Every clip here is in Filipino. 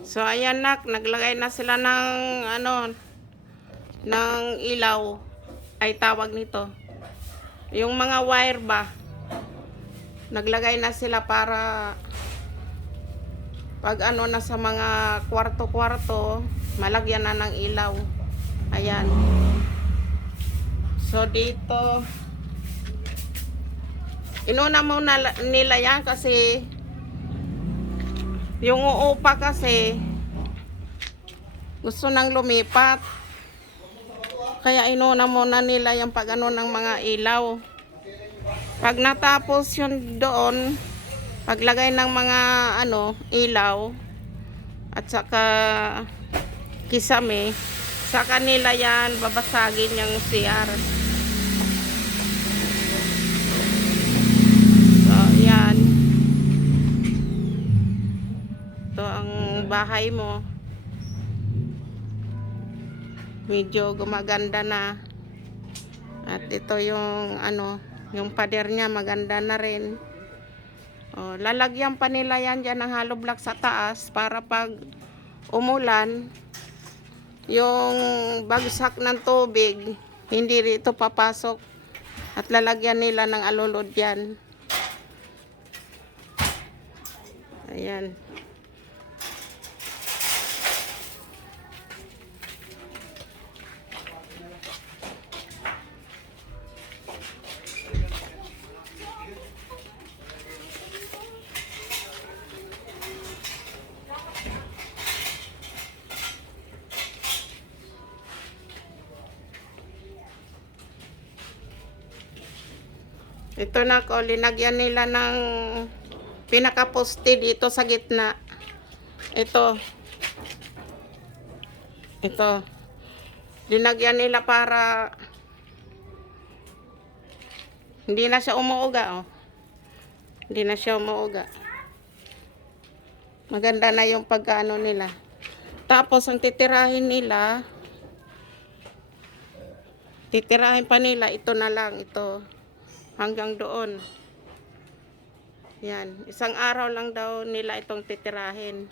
So ayan nak, naglagay na sila ng ano ng ilaw ay tawag nito. Yung mga wire ba? Naglagay na sila para pag ano na sa mga kwarto-kwarto, malagyan na ng ilaw. Ayan. So dito inuna muna la- nila yan kasi yung uupa kasi gusto nang lumipat. Kaya inuna muna nila yung pag ano ng mga ilaw. Pag natapos yun doon, paglagay ng mga ano, ilaw at saka kisame, sa kanila yan babasagin yung CR. So, yan. Ito ang bahay mo. Medyo gumaganda na. At ito yung ano, yung pader niya maganda na rin. Oh, lalagyan pa nila yan dyan ng hollow block sa taas para pag umulan, yung bagsak ng tubig, hindi rito papasok. At lalagyan nila ng alulod yan. Ayan. Ito na ko, linagyan nila ng pinakaposte dito sa gitna. Ito. Ito. Linagyan nila para hindi na siya umuuga, oh. Hindi na siya umuuga. Maganda na yung pagkaano nila. Tapos, ang titirahin nila, titirahin pa nila, ito na lang, ito. Hanggang doon. Yan. Isang araw lang daw nila itong titirahin.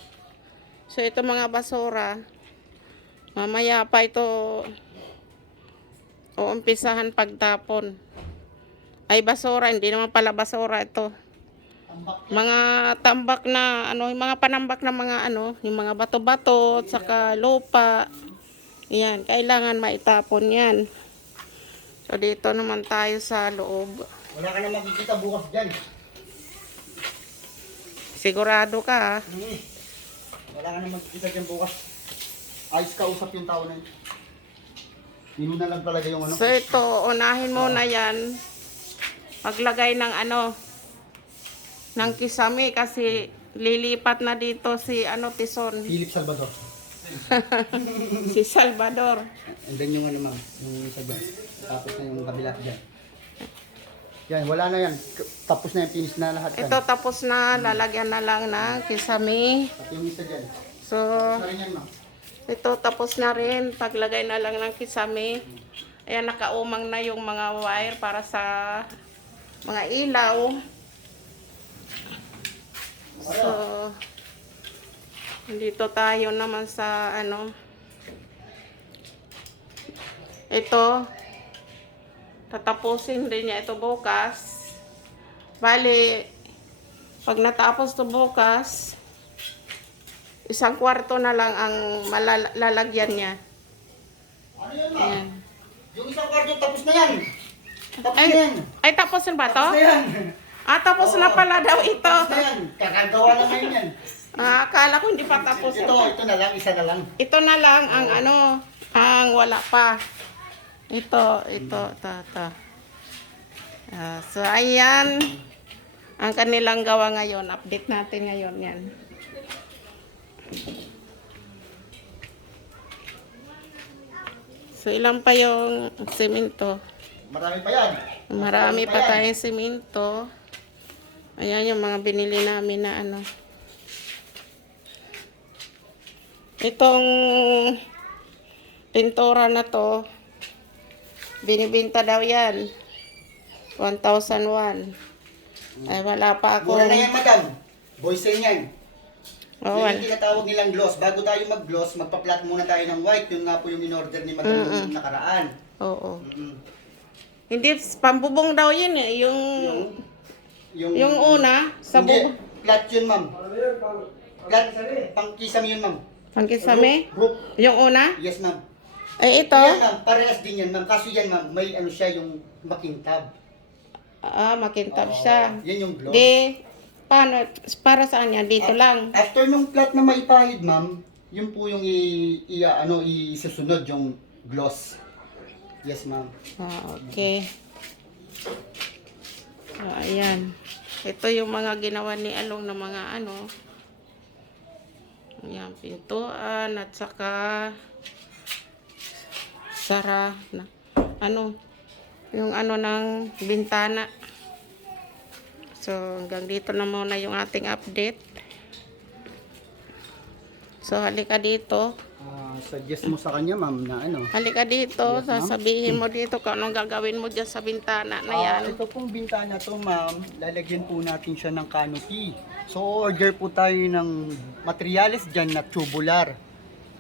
So, ito mga basura, mamaya pa ito uumpisahan pagtapon. Ay, basura. Hindi naman pala basura ito. Mga tambak na, ano, yung mga panambak na mga, ano, yung mga bato-bato, at saka lupa. Yan. Kailangan maitapon yan. So, dito naman tayo sa loob. Wala ka na makikita bukas dyan. Sigurado ka, ha? Hmm. Wala ka na makikita dyan bukas. Ayos ka usap yung tao na yun. Hindi na lang talaga yung ano. So ito, unahin mo na yan. Paglagay ng ano, ng kisame kasi lilipat na dito si ano Tison, Philip Salvador. si Salvador. And then yung ano ma'am, yung isa dyan. Tapos na yung kabila dyan. Yan, wala na yan. Tapos na yung finish na lahat yan. Ito tapos na, lalagyan na lang ng kisame. At yung isa dyan. So, Tapos na rin yan ma'am. ito tapos na rin. Paglagay na lang ng kisame. Ayan, nakaumang na yung mga wire para sa mga ilaw. So, dito tayo naman sa ano. Ito, tatapusin din niya ito bukas. Bali, pag natapos to bukas, isang kwarto na lang ang malalagyan niya. Ano yan? Ayan. Yung isang kwarto tapos na yan. Tapos Ay, na yan. ay tapos na ba to? Tapos na yan. Ah, tapos na pala daw ito. Tapos na yan. Kakagawa lang ngayon yan. Ah, akala ko hindi pa tapos. Ito, ito na lang, isa na lang. Ito na lang ang ano, ang wala pa. Ito, ito, ito, ito. Ah, so, ayan. Ang kanilang gawa ngayon. Update natin ngayon yan. So, ilan pa yung semento? Marami pa yan. Marami pa yan. tayong semento. Ayan yung mga binili namin na ano. Itong pintura na to, binibinta daw yan. 1,001. Ay, wala pa ako. Mura na yan, madam. Boys yan. Oh, yung tinatawag nilang gloss. Bago tayo mag-gloss, magpa-flat muna tayo ng white. Yun nga po yung in-order ni Madam nung nakaraan. Oo. Mm-mm. Hindi, pambubong daw yun eh. Yung, Yung, yung una, sa Hindi, bubong. flat yun, ma'am. Flat, pang kisame yun, ma'am. Pangkisame? Group. Yung una? Yes, ma'am. Eh, ito? Yan, ma'am. Parehas din yan, ma'am. Kaso yan, ma'am, may ano siya, yung makintab. Ah, makintab Oo, siya. Yan yung gloss. Di, paano, para saan yan? Dito Ah, lang. After nung flat na maipahid, ma'am, yun po yung i, i ano, isusunod yung gloss. Yes, ma'am. Ah, okay. So, ayan. Ito yung mga ginawa ni Along na mga ano. Ayan, pintuan at saka sara na ano yung ano ng bintana. So, hanggang dito na muna yung ating update. So, halika dito. Ah, suggest mo sa kanya, ma'am, na ano. Halika dito, Yes, sasabihin mo dito kung anong gagawin mo dyan sa bintana na Ah, yan. ito pong bintana to, ma'am, lalagyan po natin siya ng canopy. So, order po tayo ng materials dyan na tubular.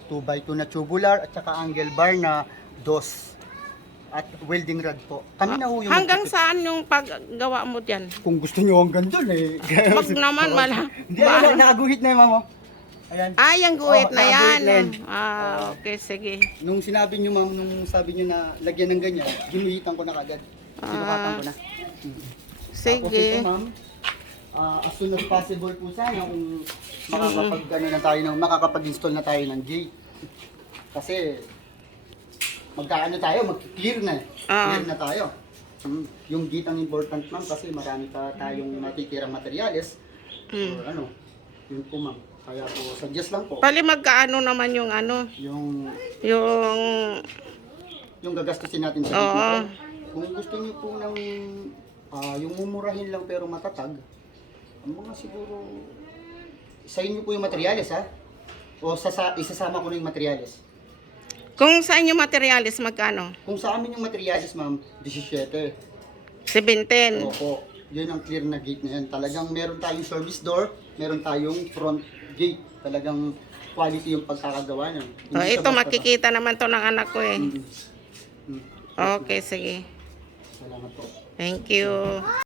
2x2 na tubular at saka angle bar na dos. At welding rod po. Kami na ho yung Hanggang magtitip- saan yung paggawa mo dyan? Kung gusto nyo hanggang doon eh. Wag naman, mala. Hindi, ano, nakaguhit na yun, ma'am. oh. Ayan. Ah, yung guhit Oh, na yan. na yan. Ah, okay, sige. Nung sinabi nyo, ma'am, nung sabi nyo na lagyan ng ganyan, ginuhitan ko na kagad. Sinukatan ko na. Mm. Tapos Sige. ito, ma'am, ah, as soon as possible po sana kung makakapag, ano na tayo, ng, makakapag-install na tayo ng gate. Kasi, magkaano tayo, mag-clear na. eh. Ah. Clear na tayo. Mm. Yung gate ang important, ma'am, kasi marami pa tayong natitirang materyales. Mm. Or ano, yun po, ma'am. Kaya po, suggest lang po, Pali magkaano naman yung ano, yung yung yung gagastusin natin sa Oo. gate na to. Kung gusto niyo po ng ah, yung mumurahin lang pero matatag, ang mga siguro sa inyo po yung materyales ha? O sasa, isasama ko na yung materyales. Kung saan yung materialis magkano? Kung sa amin yung materyales ma'am, 17. 17. Opo, yun ang clear na gate na yan. Talagang meron tayong service door, meron tayong front gate. Talagang quality yung pagkakagawa niya. Hindi Oh, siya ito makikita naman to ng anak ko eh. Mm. Mm. Okay, sige. Salamat po. Thank you.